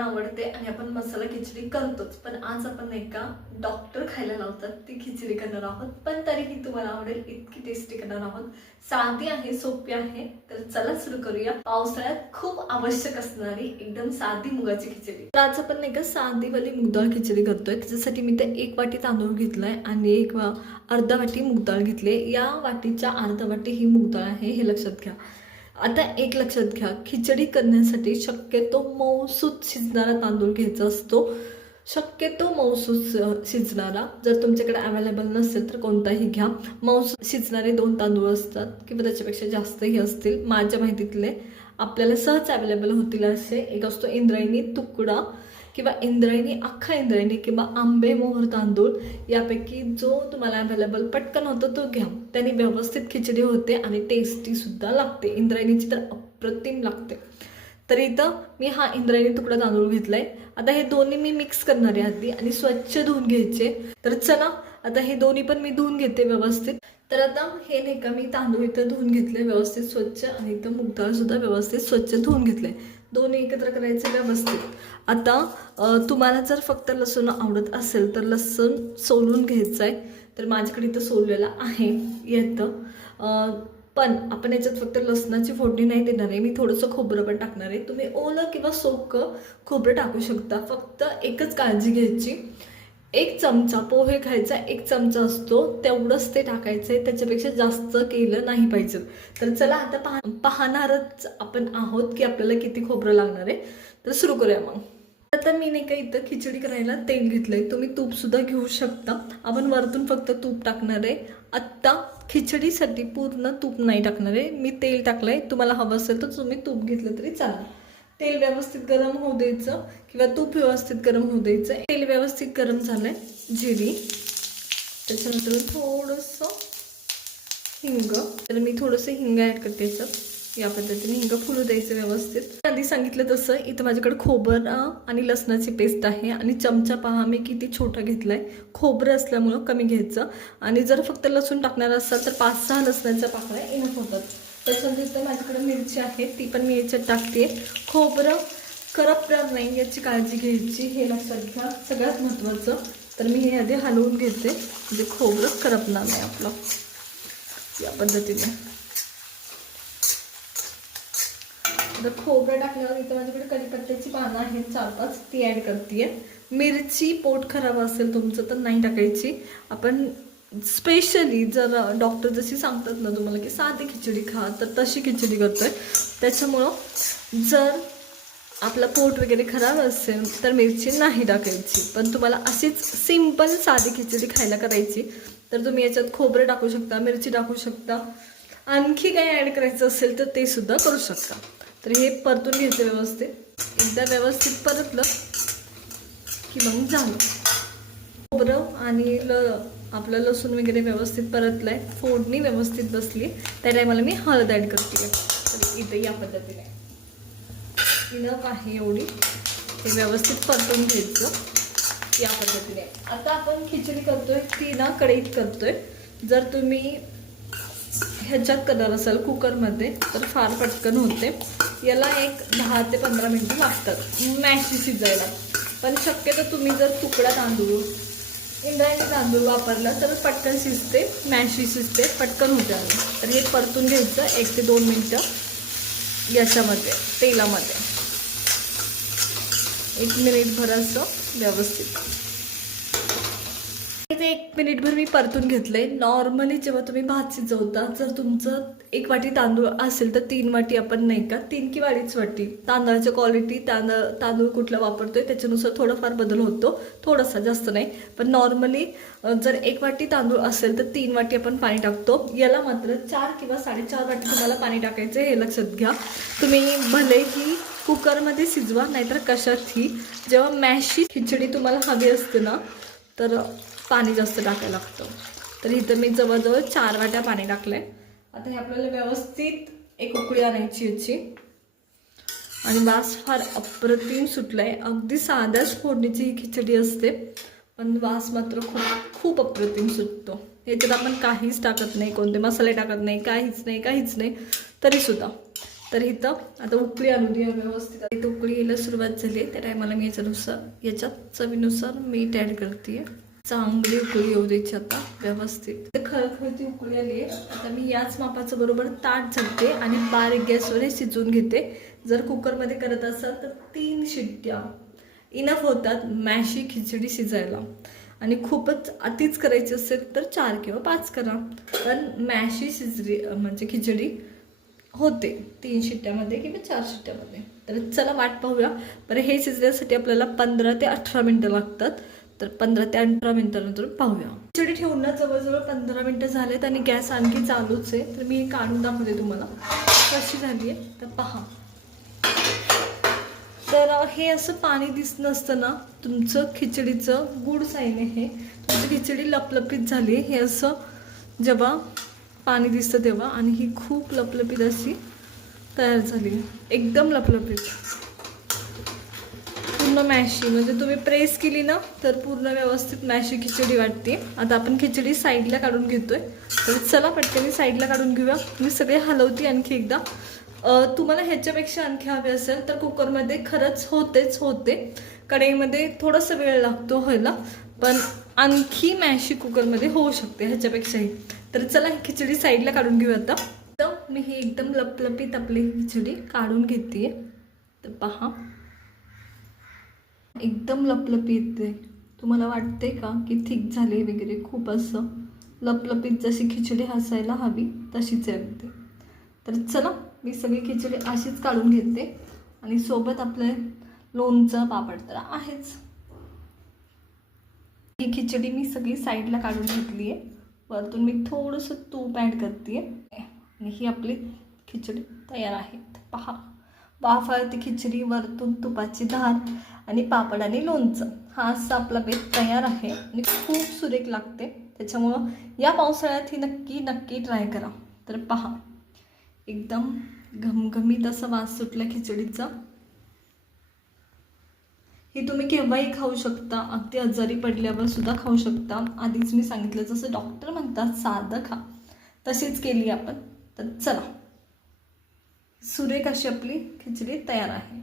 सगळ्यांना आवडते आणि आपण मसाला खिचडी करतोच, पण आज आपण नाही का डॉक्टर खायला लावतात ती खिचडी करणार आहोत, पण तरीही तुम्हाला आवडेल इतकी टेस्टी करणार आहोत. साधी आहे, सोपी आहे. तर चला सुरू करूया. पावसाळ्यात खूप आवश्यक असणारी एकदम साधी मुगाची खिचडी. तर आज आपण नाही का साधीवाली मुगडाळ खिचडी करतोय. त्याच्यासाठी मी ते 1 वाटी तांदूळ घेतलाय आणि अर्धा वाटी मुगडाळ घेतली. या वाटीच्या अर्धा वाटी ही मुगडाळ आहे, हे लक्षात घ्या. आता एक लक्षात घ्या, खिचडी करण्यासाठी शक्यतो मऊसूत शिजणारा तांदूळ घ्यायचा असतो. शक्यतो मऊसूत शिजणारा. जर तुमच्याकडे अवेलेबल नसेल तर कोणताही घ्या. मऊसूत शिजणारे 2 तांदूळ असतात किंवा त्याच्यापेक्षा जास्तही असतील. माझ्या माहितीतले आपल्याला सहज अवेलेबल होतील असे एक असतो इंद्रायणी तुकडा किंवा इंद्रायणी, अख्खा इंद्रायणी किंवा आंबे मोहर तांदूळ. यापैकी जो तुम्हाला अवेलेबल पटकन होतो तो घ्या. त्याने व्यवस्थित खिचडी होते आणि टेस्टी सुद्धा लागते. इंद्रायणीची तर अप्रतिम लागते. तर इथं मी हा इंद्रायणी तुकडा तांदूळ घेतलाय. आता हे दोन्ही मी मिक्स करणार आहे आधी आणि स्वच्छ धुवून घ्यायचे. तर चला आता हे दोन्ही पण मी धुवून घेते व्यवस्थित. तर आता हे नाही का मी तांदूळ इथं धुवून घेतले व्यवस्थित स्वच्छ आणि इथं मुगडाळ सुद्धा व्यवस्थित स्वच्छ धुवून घेतले. दोन्ही एकत्र करायचे व्यवस्थित. आता तुम्हाला जर फक्त लसूण आवडत असेल तर लसूण सोलून घ्यायचं आहे. तर माझ्याकडे इथं सोललेला आहे येतं. पण आपण याच्यात फक्त लसणाची फोडणी नाही देणार आहे. मी थोडंसं खोबरं पण टाकणार आहे. तुम्ही ओलं किंवा सोकं खोबरं टाकू शकता. फक्त एकच काळजी घ्यायची, 1 चमचा पोहे खायचा 1 चमचा असतो तेवढंच ते टाकायचं आहे. त्याच्यापेक्षा जास्त केलं नाही पाहिजे. तर चला आता पाहणारच आपण आहोत की आपल्याला किती खोबरं लागणार आहे. तर सुरू करूया मग. आता मी नाही का इथं खिचडी करायला तेल घेतलंय. तुम्ही तूप सुद्धा घेऊ शकता. आपण वरतून फक्त तूप टाकणार आहे. आत्ता खिचडीसाठी पूर्ण तूप नाही टाकणार आहे, मी तेल टाकलंय. तुम्हाला हवं असेल तर तुम्ही तूप घेतलं तरी चालेल. तेल व्यवस्थित गरम होऊ द्यायचं किंवा तूप व्यवस्थित गरम होऊ द्यायचं. तेल व्यवस्थित गरम झालंय. जिरी, त्याच्यानंतर थोडंसं हिंग. तर मी थोडंसं हिंग ॲड करते याच्यात. या पद्धतीने हिंग फुलू द्यायचं व्यवस्थित. आधी सांगितलं तसं इथं माझ्याकडे खोबरं आणि लसणाची पेस्ट आहे आणि चमचा पहा मी किती छोटा घेतलाय. खोबरं असल्यामुळं कमी घ्यायचं आणि जर फक्त लसूण टाकणार असाल तर 5-6 लसणाच्या पाकळ्या इनफ होतात. त्याच्यानंतर इथं माझ्याकडे मिरची आहे, ती पण मी याच्यात टाकते. खोबरं करपणार नाही याची काळजी घ्यायची, हे लक्षात घ्या, सगळ्यात महत्त्वाचं. तर मी हे आधी हलवून घेते म्हणजे खोबरं करपणार नाही आपलं. या पद्धतीने तर खोबरं टाकल्यावर इथं माझ्याकडे कढीपत्त्याची पानं आहेत 4-5, ती ॲड करते. मिरची पोट खराब असेल तुमचं तर नाही टाकायची. आपण स्पेशली जर डॉक्टर जशी सांगतात ना तुम्हाला की साधी खिचडी खा, तर तशी खिचडी करतोय. त्याच्यामुळं जर आपलं पोट वगैरे खराब असेल तर मिरची नाही टाकायची. पण तुम्हाला अशीच सिंपल साधी खिचडी खायला करायची तर तुम्ही याच्यात खोबरं टाकू शकता, मिरची टाकू शकता, आणखी काही ॲड करायचं असेल तर ते सुद्धा करू शकता. तर हे परतून घ्यायचं व्यवस्थित. एकदा व्यवस्थित परतलं की मग झालं. खोबरं आणि आपलं लसूण वगैरे व्यवस्थित परतलंय, फोडणी व्यवस्थित बसली. त्या टायमाला मी हळद ॲड करते. तर इथे या पद्धतीने इनफ आहे एवढी. हे व्यवस्थित परतून घ्यायचं या पद्धतीने. आता आपण खिचडी करतोय ती ना कढईत करतोय. जर तुम्ही ह्याच्यात करणार असाल कुकरमध्ये तर फार पटकन होते. याला एक 10 ते 15 मिनिटं लागतात मॅशी शिजायला. पण शक्यतो तुम्ही जर तुकडा तांदूळ, इंद्रायणी तांदूळ वापरला तर पटकन शिजते, मॅशी शिजते, पटकन होते. तर हे परतून घ्यायचं 1 ते 2 मिनिटं याच्यामध्ये तेलामध्ये. 1 मिनिटभर असं व्यवस्थित. 1 मिनिटभर मी परतून घेतलंय. नॉर्मली जेव्हा तुम्ही भात शिजवता, जर तुमचं 1 वाटी तांदूळ असेल तर 3 वाटी आपण नाही का 3 किंवा 2.5 वाटी तांदळाच्या क्वालिटी, तांदूळ कुठला वापरतोय त्याच्यानुसार थोडाफार बदल होतो, थोडासा, जास्त नाही. पण नॉर्मली जर 1 वाटी तांदूळ असेल तर 3 वाटी आपण पाणी टाकतो. याला मात्र 4 किंवा 4.5 वाटी तुम्हाला पाणी टाकायचं, हे लक्षात घ्या. तुम्ही भलेही कुकरमध्ये शिजवा नाहीतर कशातही, जेव्हा मॅशी खिचडी तुम्हाला हवी असते ना तर पाणी जास्त टाकायला लागतं. तर इथं मी जवळजवळ 4 वाट्या पाणी टाकलंय. आता हे आपल्याला व्यवस्थित एक उकळी आणायची याची. आणि वास फार अप्रतिम सुटलाय. अगदी साध्याच फोडणीची ही खिचडी असते पण वास मात्र खूप अप्रतिम सुटतो. याच्यात आपण काहीच टाकत नाही, कोणते मसाले टाकत नाही, काहीच नाही तरीसुद्धा तर इथं आता उकळी आणू द्या व्यवस्थित. इथं उकळी यायला सुरुवात झाली. त्या टायमाला मी याच्यात चवीनुसार मीठ ॲड करते. चांगली उकळी येऊ द्यायची आता व्यवस्थित. खळखळती उकळी आली आहे. आता मी याच मापाचं बरोबर ताट झाकते आणि बारीक गॅसवर हे शिजवून घेते. जर कुकरमध्ये करत असाल तर 3 शिट्ट्या इनफ होतात मॅशी खिचडी शिजायला. आणि खूपच अतिच करायची असेल तर 4 किंवा 5 करा. पण मॅशी शिजली म्हणजे खिचडी होते 3 शिट्ट्यामध्ये किंवा 4 शिट्ट्यामध्ये. तर चला वाट पाहूया. बरं, हे शिजण्यासाठी आपल्याला 15 ते 18 मिनटं लागतात. तर 15 ते 18 मिनटानंतर पाहूया. खिचडी ठेवून ना जवळजवळ 15 मिनटं झालेत आणि गॅस आणखी चालूच आहे. तर मी काढून दाखवते तुम्हाला कशी झाली आहे. तर पहा, तर हे असं पाणी दिसणं असतं ना तुमचं खिचडीचं गुड साईन आहे. तुमची खिचडी लपलपीत झाली. हे असं जेव्हा पाणी दिसतं तेव्हा, आणि ही खूप लपलपीत अशी तयार झाली, एकदम लपलपीत, पूर्ण मॅशी. म्हणजे तुम्ही प्रेस केली ना तर पूर्ण व्यवस्थित मॅशी खिचडी वाटते. आता आपण खिचडी साईडला काढून घेतोय. तर चला पटकन साईडला काढून घेऊया. मी सगळे हलवते आणखी एकदा. तुम्हाला ह्याच्यापेक्षा आणखी हवे असेल तर कुकरमध्ये खरंच होते. कढईमध्ये थोडासा वेळ लागतो व्हायला, पण आणखी मॅशी कुकरमध्ये होऊ शकते ह्याच्यापेक्षाही. तर चला ही खिचडी साईडला काढून घेऊया आता. तर मी ही एकदम लपलपीत आपली खिचडी काढून घेते. तर पहा, एकदम लपलपीत आहे. तुम्हाला वाटते का की थिक झाले वगैरे? खूप असं लपलपीत जशी खिचडी असायला हवी तशीच आहे. तर चला मी सगळी खिचडी अशीच काढून घेते. आणि सोबत आपलं लोणचं पापड तर आहेच. ही खिचडी मी सगळी साईडला काढून घेतली आहे. वरतून मी थोडंसं तूप ॲड करते आणि ही आपली खिचडी तयार आहे. पहा, वाफाळती खिचडी, वरतून तुपाची धार आणि पापड आणि लोणचं. हा असा आपला बेत तयार आहे आणि खूप सुरेख लागते. त्याच्यामुळं या पावसाळ्यात ही नक्की ट्राय करा. तर पहा, एकदम घमघमीत असा वास सुटला खिचडीचा. ही तुम्ही केव्हाही खाऊ शकता. अगदी आजारी पडल्यावर सुद्धा खाऊ शकता. आधीच मी सांगितलं जसं डॉक्टर म्हणतात साधं खा, तशीच केली आपण. तर चला, सुरेख अशी आपली खिचडी तयार आहे.